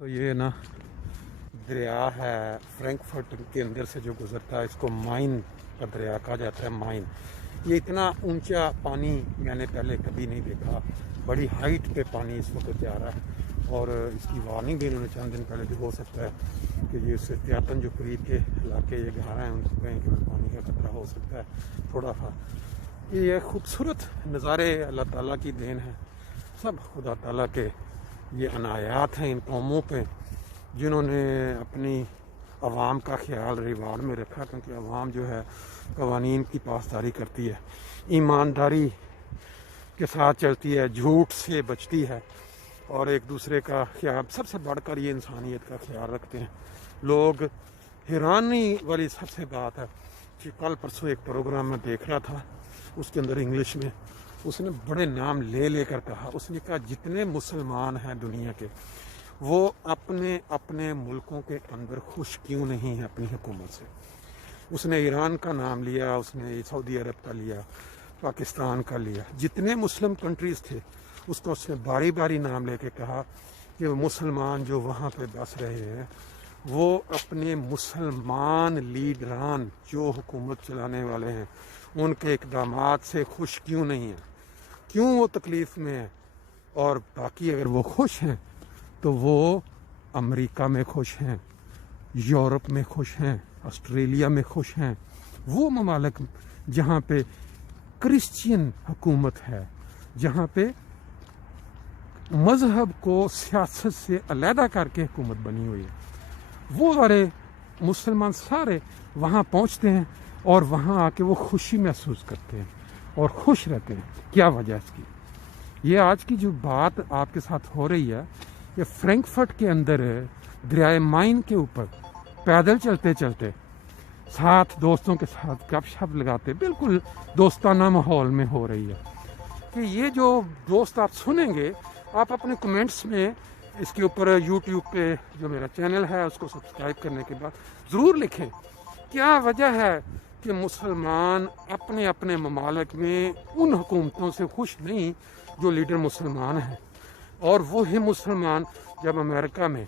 تو یہ نا دریا ہے فرینکفرٹ کے اندر سے جو گزرتا ہے، اس کو مائن کا دریا کہا جاتا ہے۔ مائن یہ اتنا اونچا پانی میں نے پہلے کبھی نہیں دیکھا، بڑی ہائٹ پہ پانی اس وقت جا رہا ہے، اور اس کی وارننگ بھی انہوں نے چند دن پہلے بھی ہو سکتا ہے کہ یہ اس سے احتیاطاً جو قریب کے علاقے یہ گہرا ہیں ان کو کہیں کہ پانی کا خطرہ ہو سکتا ہے تھوڑا سا۔ یہ خوبصورت نظارے اللہ تعالیٰ کی دین ہے، سب خدا تعالیٰ کے یہ عنایات ہیں ان قوموں پہ جنہوں نے اپنی عوام کا خیال ریوار میں رکھا، کیونکہ عوام جو ہے قوانین کی پاسداری کرتی ہے، ایمانداری کے ساتھ چلتی ہے، جھوٹ سے بچتی ہے، اور ایک دوسرے کا خیال سب سے بڑھ کر یہ انسانیت کا خیال رکھتے ہیں لوگ۔ حیرانی والی سب سے بات ہے کہ کل پرسوں ایک پروگرام میں دیکھ رہا تھا، اس کے اندر انگلش میں اس نے بڑے نام لے کر کہا، اس نے کہا جتنے مسلمان ہیں دنیا کے وہ اپنے اپنے ملکوں کے اندر خوش کیوں نہیں ہیں اپنی حکومت سے۔ اس نے ایران کا نام لیا، اس نے سعودی عرب کا لیا، پاکستان کا لیا، جتنے مسلم کنٹریز تھے اس کو اس نے باری باری نام لے کے کہا کہ مسلمان جو وہاں پہ بس رہے ہیں وہ اپنے مسلمان لیڈران جو حکومت چلانے والے ہیں ان کے اقدامات سے خوش کیوں نہیں ہیں، کیوں وہ تکلیف میں ہیں، اور باقی اگر وہ خوش ہیں تو وہ امریکہ میں خوش ہیں، یورپ میں خوش ہیں، آسٹریلیا میں خوش ہیں، وہ ممالک جہاں پہ کرسچین حکومت ہے، جہاں پہ مذہب کو سیاست سے علیحدہ کر کے حکومت بنی ہوئی ہے، وہ سارے مسلمان سارے وہاں پہنچتے ہیں اور وہاں آ کے وہ خوشی محسوس کرتے ہیں اور خوش رہتے ہیں۔ کیا وجہ اس کی؟ یہ آج کی جو بات آپ کے ساتھ ہو رہی ہے، یہ فرینکفرٹ کے اندر دریائے مائن کے اوپر پیدل چلتے چلتے ساتھ دوستوں کے ساتھ گپ شپ لگاتے بالکل دوستانہ ماحول میں ہو رہی ہے۔ کہ یہ جو دوست آپ سنیں گے، آپ اپنے کمنٹس میں اس کے اوپر یوٹیوب پہ جو میرا چینل ہے اس کو سبسکرائب کرنے کے بعد ضرور لکھیں کیا وجہ ہے کہ مسلمان اپنے اپنے ممالک میں ان حکومتوں سے خوش نہیں جو لیڈر مسلمان ہیں، اور وہی مسلمان جب امریکہ میں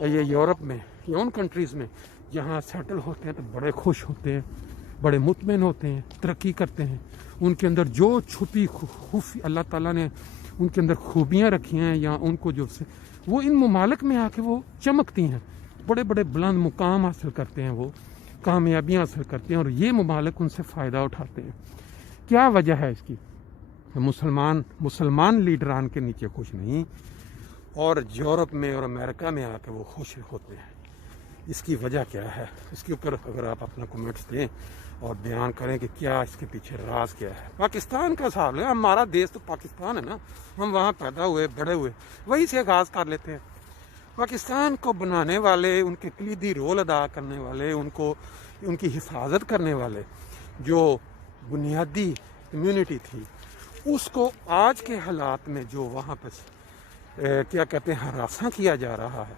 یا یورپ میں یا ان کنٹریز میں جہاں سیٹل ہوتے ہیں تو بڑے خوش ہوتے ہیں، بڑے مطمئن ہوتے ہیں، ترقی کرتے ہیں۔ ان کے اندر جو چھپی اللہ تعالیٰ نے ان کے اندر خوبیاں رکھی ہیں یا ان کو جو وہ ان ممالک میں آ کے وہ چمکتی ہیں، بڑے بڑے بلند مقام حاصل کرتے ہیں، وہ کامیابیاں حاصل کرتے ہیں، اور یہ ممالک ان سے فائدہ اٹھاتے ہیں۔ کیا وجہ ہے اس کی؟ مسلمان لیڈران کے نیچے خوش نہیں، اور یورپ میں اور امریکہ میں آ کے وہ خوش ہوتے ہیں۔ اس کی وجہ کیا ہے؟ اس کے اوپر اگر آپ اپنا کمنٹس دیں اور بیان کریں کہ کیا اس کے پیچھے راز کیا ہے۔ پاکستان کا حساب لیں، ہمارا دیش تو پاکستان ہے نا، ہم وہاں پیدا ہوئے بڑے ہوئے، وہی سے آغاز کر لیتے ہیں۔ پاکستان کو بنانے والے، ان کے کلیدی رول ادا کرنے والے، ان کی حفاظت کرنے والے جو بنیادی کمیونٹی تھی، اس کو آج کے حالات میں جو وہاں پہ کیا کہتے ہیں ہراساں کیا جا رہا ہے،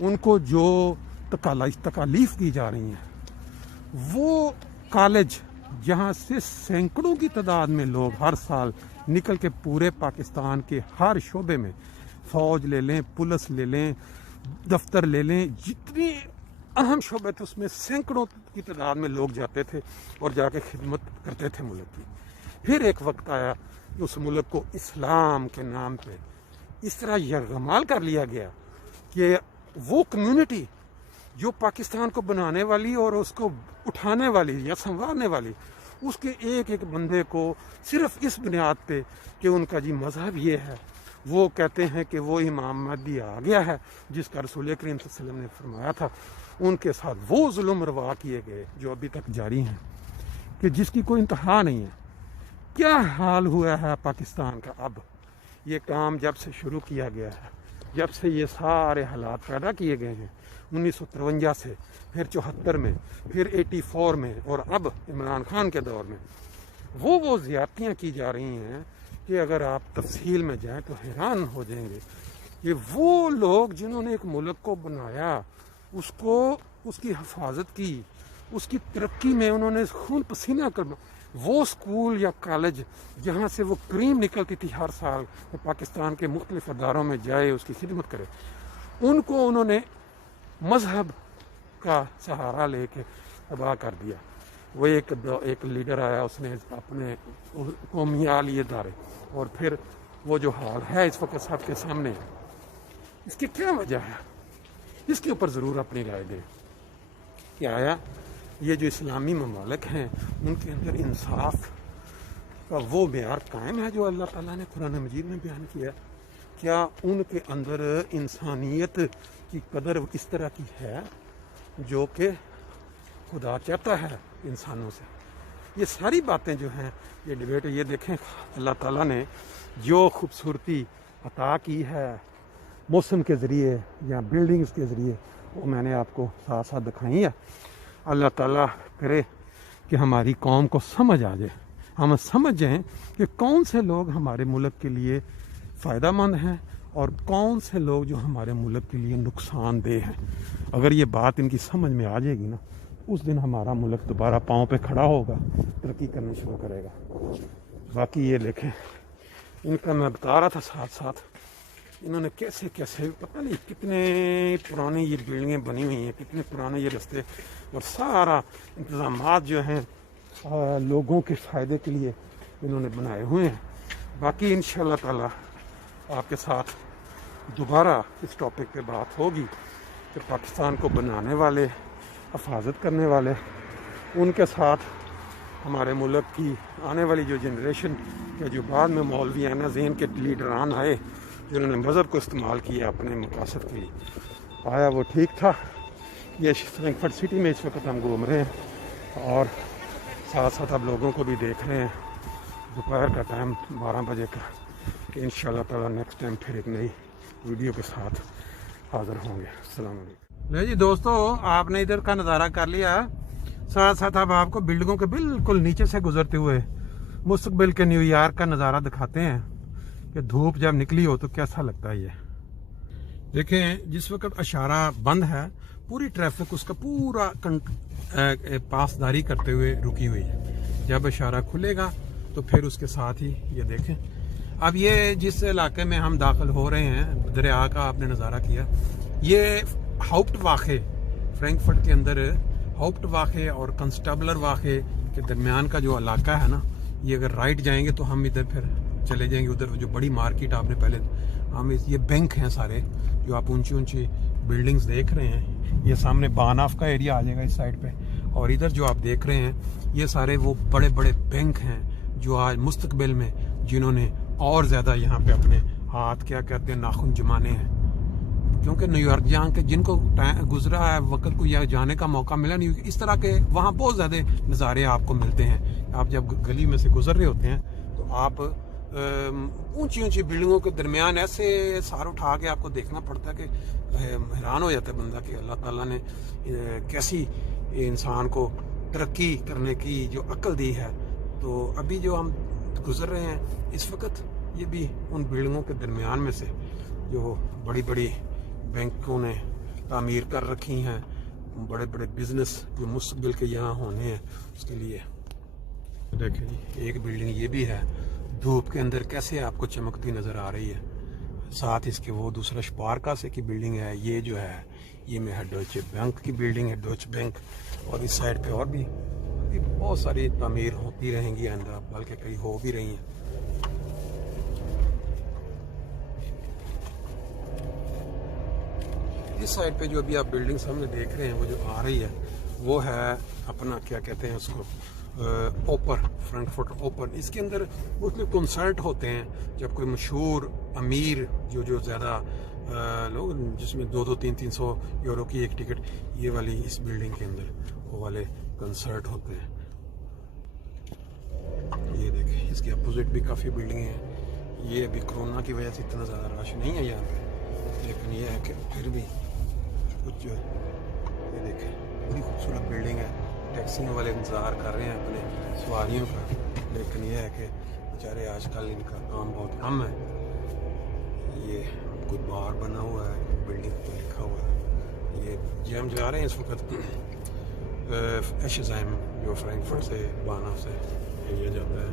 ان کو جو تکالیف دی جا رہی ہیں، وہ کالج جہاں سے سینکڑوں کی تعداد میں لوگ ہر سال نکل کے پورے پاکستان کے ہر شعبے میں، فوج لے لیں، پولیس لے لیں، دفتر لے لیں، جتنے اہم شعبے تھے اس میں سینکڑوں کی تعداد میں لوگ جاتے تھے اور جا کے خدمت کرتے تھے ملک کی۔ پھر ایک وقت آیا کہ اس ملک کو اسلام کے نام پہ اس طرح یرغمال کر لیا گیا کہ وہ کمیونٹی جو پاکستان کو بنانے والی اور اس کو اٹھانے والی یا سنوارنے والی، اس کے ایک ایک بندے کو صرف اس بنیاد پہ کہ ان کا مذہب یہ ہے، وہ کہتے ہیں کہ وہ امام مہدی آ گیا ہے جس کا رسول کریم صلی اللہ علیہ وسلم نے فرمایا تھا، ان کے ساتھ وہ ظلم روا کیے گئے جو ابھی تک جاری ہیں، کہ جس کی کوئی انتہا نہیں ہے۔ کیا حال ہوا ہے پاکستان کا؟ اب یہ کام جب سے شروع کیا گیا ہے، جب سے یہ سارے حالات پیدا کیے گئے ہیں 1953 سے، پھر 74 میں، پھر 84 میں، اور اب عمران خان کے دور میں، وہ زیادتیاں کی جا رہی ہیں کہ اگر آپ تفصیل میں جائیں تو حیران ہو جائیں گے کہ وہ لوگ جنہوں نے ایک ملک کو بنایا، اس کی حفاظت کی، اس کی ترقی میں انہوں نے خون پسینہ کر، وہ اسکول یا کالج جہاں سے وہ کریم نکلتی تھی ہر سال، پاکستان کے مختلف اداروں میں جائے، اس کی خدمت کرے، ان کو انہوں نے مذہب کا سہارا لے کے تباہ کر دیا. وہ ایک لیڈر آیا, اس نے اپنے قومیال لیے دارے, اور پھر وہ جو حال ہے اس وقت سب کے سامنے ہے. اس کی کیا وجہ ہے؟ اس کے اوپر ضرور اپنی رائے دیں. کہ آیا یہ جو اسلامی ممالک ہیں ان کے اندر انصاف کا وہ معیار قائم ہے جو اللہ تعالیٰ نے قرآن مجید میں بیان کیا؟ کیا ان کے اندر انسانیت کی قدر اس طرح کی ہے جو کہ خدا چاہتا ہے انسانوں سے؟ یہ ساری باتیں جو ہیں یہ ڈبیٹ, یہ دیکھیں اللہ تعالیٰ نے جو خوبصورتی عطا کی ہے موسم کے ذریعے یا بلڈنگز کے ذریعے, وہ میں نے آپ کو ساتھ ساتھ دکھائی ہے. اللہ تعالیٰ کرے کہ ہماری قوم کو سمجھ آ جائے, ہم سمجھ جائیں کہ کون سے لوگ ہمارے ملک کے لیے فائدہ مند ہیں اور کون سے لوگ جو ہمارے ملک کے لیے نقصان دہ ہیں. اگر یہ بات ان کی سمجھ میں آ جائے گی نا, اس دن ہمارا ملک دوبارہ پاؤں پہ کھڑا ہوگا, ترقی کرنی شروع کرے گا. باقی یہ دیکھیں ان کا میں بتا رہا تھا ساتھ ساتھ انہوں نے کیسے کیسے پتہ نہیں کتنے پرانی یہ بلڈنگیں بنی ہوئی ہیں, کتنے پرانے یہ رستے, اور سارا انتظامات جو ہیں لوگوں کے فائدے کے لیے انہوں نے بنائے ہوئے ہیں. باقی انشاءاللہ تعالی آپ کے ساتھ دوبارہ اس ٹاپک پہ بات ہوگی کہ پاکستان کو بنانے والے, حفاظت کرنے والے, ان کے ساتھ ہمارے ملک کی آنے والی جو جنریشن یا جو بعد میں مولوی اینا زین کے لیڈران آئے جنہوں نے مذہب کو استعمال کیا اپنے مقاصد کے لیے, آیا وہ ٹھیک تھا؟ یہ فرینکفرٹ سٹی میں اس وقت ہم گھوم رہے ہیں اور ساتھ ساتھ اب لوگوں کو بھی دیکھ رہے ہیں. دوپہر کا ٹائم 12 بجے کا, کہ انشاءاللہ تعالی نیکسٹ ٹائم پھر ایک نئی ویڈیو کے ساتھ حاضر ہوں گے. السلام علیکم. لے جی دوستو, آپ نے ادھر کا نظارہ کر لیا, ساتھ ساتھ اب آپ کو بلڈنگوں کے بالکل نیچے سے گزرتے ہوئے مستقبل کے نیو یارک کا نظارہ دکھاتے ہیں کہ دھوپ جب نکلی ہو تو کیسا لگتا ہے. یہ دیکھیں جس وقت اشارہ بند ہے پوری ٹریفک اس کا پورا پاسداری کرتے ہوئے رکی ہوئی ہے. جب اشارہ کھلے گا تو پھر اس کے ساتھ ہی یہ دیکھیں. اب یہ جس علاقے میں ہم داخل ہو رہے ہیں دریا کا آپ نے نظارہ کیا, یہ ہاؤپٹ واقع فرینکفرٹ کے اندر ہاؤپٹ واقع اور کنسٹیبلر واقع کے درمیان کا جو علاقہ ہے نا, یہ اگر رائٹ جائیں گے تو ہم ادھر پھر چلے جائیں گے ادھر جو بڑی مارکیٹ آپ نے پہلے ہم یہ بینک ہیں سارے جو آپ اونچی اونچی بلڈنگز دیکھ رہے ہیں, یہ سامنے باناف کا ایریا آ جائے گا اس سائڈ پہ, اور ادھر جو آپ دیکھ رہے ہیں یہ سارے وہ بڑے بڑے بینک ہیں جو آج مستقبل میں جنہوں نے اور زیادہ یہاں پہ اپنے ہاتھ کیا کہتے ہیں ناخن جمانے ہیں, کیونکہ نیو یارک جہاں کے جن کو گزرا ہے وقت کو یا جانے کا موقع ملا نہیں, اس طرح کے وہاں بہت زیادہ نظارے آپ کو ملتے ہیں. آپ جب گلی میں سے گزر رہے ہوتے ہیں تو آپ اونچی اونچی بلڈنگوں کے درمیان ایسے سار اٹھا کے آپ کو دیکھنا پڑتا ہے کہ حیران ہو جاتا ہے بندہ کہ اللہ تعالیٰ نے کیسی انسان کو ترقی کرنے کی جو عقل دی ہے. تو ابھی جو ہم گزر رہے ہیں اس وقت یہ بھی ان بلڈنگوں کے درمیان میں سے جو بڑی بڑی بینکوں نے تعمیر کر رکھی ہیں, بڑے بڑے بزنس جو مستقبل کے یہاں ہونے ہیں اس کے لیے. دیکھیں جی ایک بلڈنگ یہ بھی ہے دھوپ کے اندر کیسے آپ کو چمکتی نظر آ رہی ہے. ساتھ اس کے وہ دوسرا شپارکا سے کی بلڈنگ ہے, یہ جو ہے یہ میں ہے ڈوچ بینک کی بلڈنگ ہے, ڈوچ بینک. اور اس سائڈ پہ اور بھی بہت ساری تعمیر ہوتی رہیں گی آئندہ, بلکہ کئی ہو بھی رہی ہیں. اس سائڈ پہ جو ابھی آپ بلڈنگ سامنے دیکھ رہے ہیں وہ جو آ رہی ہے وہ ہے اپنا کیا کہتے ہیں اس کو اوپر فرینکفرٹ اوپن. اس کے اندر مختلف کنسرٹ ہوتے ہیں جب کوئی مشہور امیر جو زیادہ لوگ جس میں 200-300 یورو کی ایک ٹکٹ, یہ والی اس بلڈنگ کے اندر وہ والے کنسرٹ ہوتے ہیں. یہ دیکھیں اس کے اپوزٹ بھی کافی بلڈنگیں ہیں. یہ ابھی کرونا کی وجہ سے اتنا زیادہ رش نہیں ہے یہاں پہ, لیکن یہ ہے کہ پھر بھی کچھ جو ہے یہ دیکھیں بڑی خوبصورت بلڈنگ ہے. ٹیکسیوں والے انتظار کر رہے ہیں اپنے سواریوں کا, لیکن یہ ہے کہ بیچارے آج کل ان کا کام بہت کم ہے. یہ کوئی بار بنا ہوا ہے بلڈنگ پہ لکھا ہوا ہے. یہ ہم جا رہے ہیں اس وقت ایشزائم جو فرینکفرٹ سے باناف سے ایریا جاتا ہے.